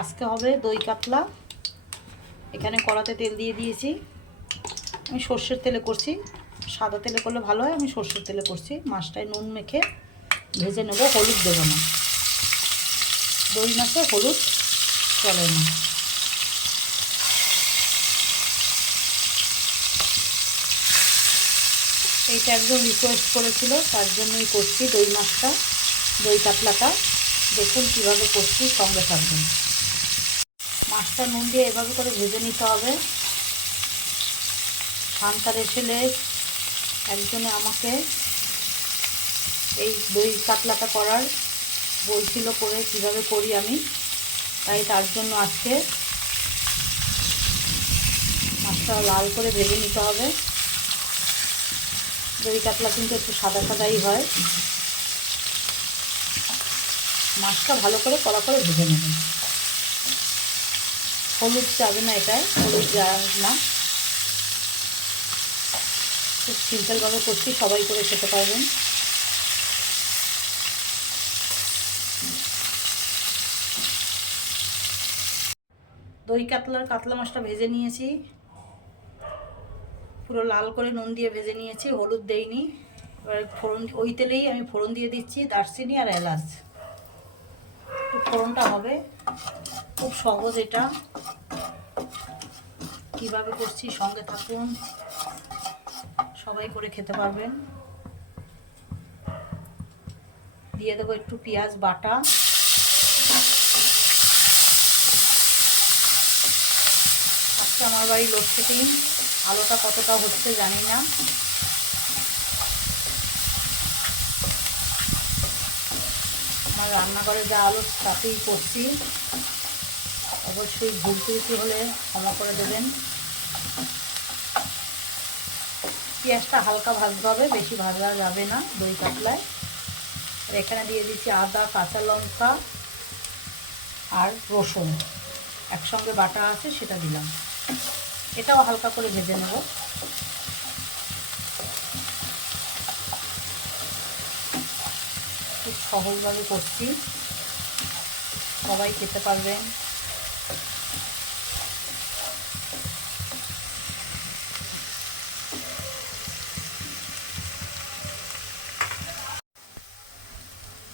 আজকে হবে দই কাতলা। এখানে কড়াতে তেল দিয়ে দিয়েছি। আমি সর্ষের তেলে করছি। সাদা তেলে করলে ভালো হয়, আমি সর্ষের তেলে করছি। মাছটায় নুন মেখে ভেজে নেব, হলুদ দেবো না। দই মাছে হলুদ চলে না। এইটা একদম রিকোয়েস্ট করেছিল, তার জন্যই করছি দই মাছটা, দই কাতলাটা। দেখুন কীভাবে করছি, সঙ্গে থাকবেন। মাছটা নুন দিয়ে এভাবে করে ভেজে নিতে হবে। সান্তার এসেলে একজনে আমাকে এই দই কাতলাটা করার বলছিল করে কীভাবে করি আমি, তাই তার জন্য আজকে মাছটা লাল করে ভেজে নিতে হবে। দই কাতলা কিন্তু একটু সাদা সাদাই হয়। মাছটা ভালো করে কড়া করে ভেজে নেবেন। হলুদ যাবে না এটায় হলুদ যাবে না। খুব সিম্পলভাবে করছি, সবাই করে খেতে পারবেন। দই কাতলার কাতলা মাছটা ভেজে নিয়েছি। পুরো লাল করে নুন দিয়ে ভেজে নিয়েছি, হলুদ দেইনি। এবার ফোড়ন, ওই তেলেই আমি ফোড়ন দিয়ে দিচ্ছি, দারচিনি আর এলাচ। একটু ফোড়নটা হবে। খুব সহজ এটা। কীভাবে করছি সঙ্গে থাকুন। সবাই করে খেতে পারবেন। দিয়ে দেবো একটু পেঁয়াজ বাটা। আজকে আমার বাড়ি লোডশেডিং আলোটা কতটা হচ্ছে জানি না। আমার রান্নাঘরে যা আলো, তাতেই করছি। অবশ্যই ভুল ত্রুটি হলে ক্ষমা করে দেবেন। পেঁয়াজটা হালকা ভাজতে হবে, বেশি ভাজা যাবে না দই কাতলায়। আর এখানে দিয়ে দিচ্ছি আদা, কাঁচা লঙ্কা আর রসুন। একসঙ্গে বাটা আছে, সেটা দিলাম। এটাও হালকা করে ভেজে নেব। সহজভাবে করছি। সবাই খেতে পারবেন।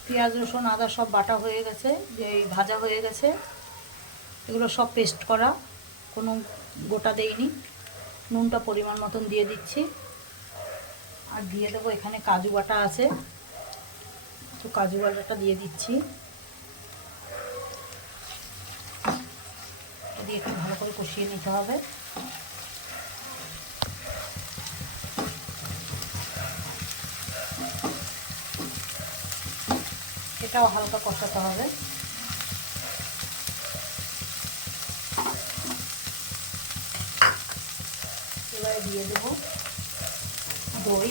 পেঁয়াজ, রসুন, আদা সব বাটা হয়ে গেছে এই ভাজা হয়ে গেছে। এগুলো সব পেস্ট করা, কোনো গোটা দেইনি। নুনটা পরিমাণ মতন দিয়ে দিচ্ছি। আর দিয়ে দেবো এখানে কাজু বাটা আছে। তো কাজু বাটাটা দিয়ে দিচ্ছি। দিয়ে একটু ভালো করে কষিয়ে নিতে হবে। এটাও হালকা কষাতে হবে। এবারে দিয়ে দেবো দই।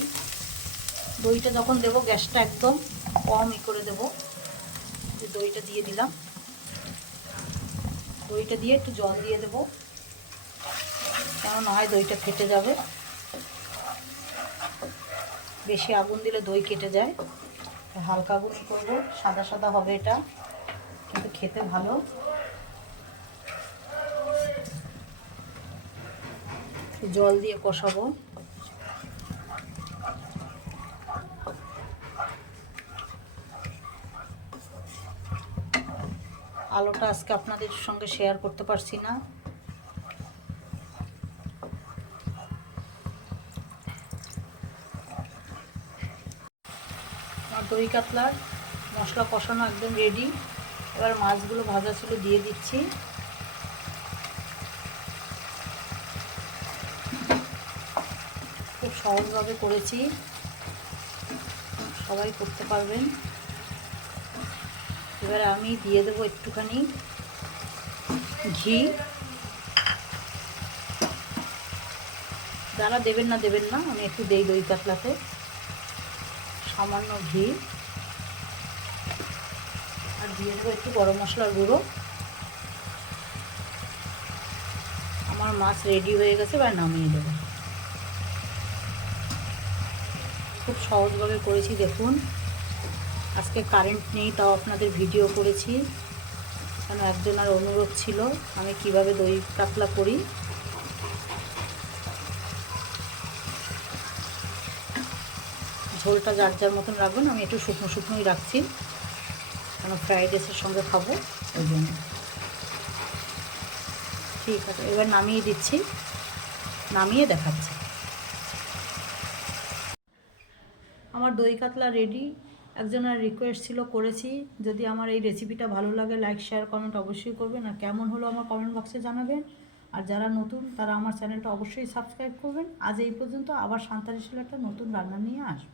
দইটা যখন দেবো, গ্যাসটা একদম কমই করে দেবো। দইটা দিয়ে দিলাম। দইটা দিয়ে একটু জল দিয়ে দেবো। কেন না হয় দইটা ফেটে যাবে। বেশি আগুন দিলে দই কেটে যায়। হালকা আগুন করব। সাদা সাদা হবে এটা। কিন্তু খেতে ভালো। জল দিয়ে কষাবো। আলোটা আজকে আপনাদের সঙ্গে শেয়ার করতে পারছি না। দই কাতলার মশলা কষানো একদম রেডি এবার মাছগুলো ভাজা ছিল দিয়ে দিচ্ছি। খুব সহজভাবে করেছি। সবাই করতে পারবেন। এবার আমি দিয়ে দেবো একটুখানি ঘি। যারা দেবেন না দেবেন না, আমি একটু দেই দই কাতলাতে। সামান্য ঘি। আর দিয়ে দেবো একটু গরম মশলার গুঁড়ো। আমার মাছ রেডি হয়ে গেছে, এবার নামিয়ে দেবো। খুব সহজভাবে করেছি, দেখুন। আজকে কারেন্ট নেই তাও আপনাদের ভিডিও করেছি। কেন একজনের অনুরোধ ছিল আমি কীভাবে দই কাতলা করি। ঝোলটা যার যার মতন রাখবেন আমি একটু শুকনো শুকনোই রাখছি। কেন ফ্রাইড রাইসের সঙ্গে খাব? ওই জন্য। ঠিক আছে এবার নামিয়ে দিচ্ছি। নামিয়ে দেখাচ্ছি। আমার দই কাতলা রেডি একজনের রিকোয়েস্ট ছিল, করেছি। যদি আমার এই রেসিপিটা ভালো লাগে লাইক শেয়ার কমেন্ট অবশ্যই করবেন। আর কেমন হলো আমার কমেন্ট বক্সে জানাবেন। আর যারা নতুন, তারা আমার চ্যানেলটা অবশ্যই সাবস্ক্রাইব করবেন। আজ এই পর্যন্ত আবার সান্তারিশাল একটা নতুন রান্না নিয়ে আসব।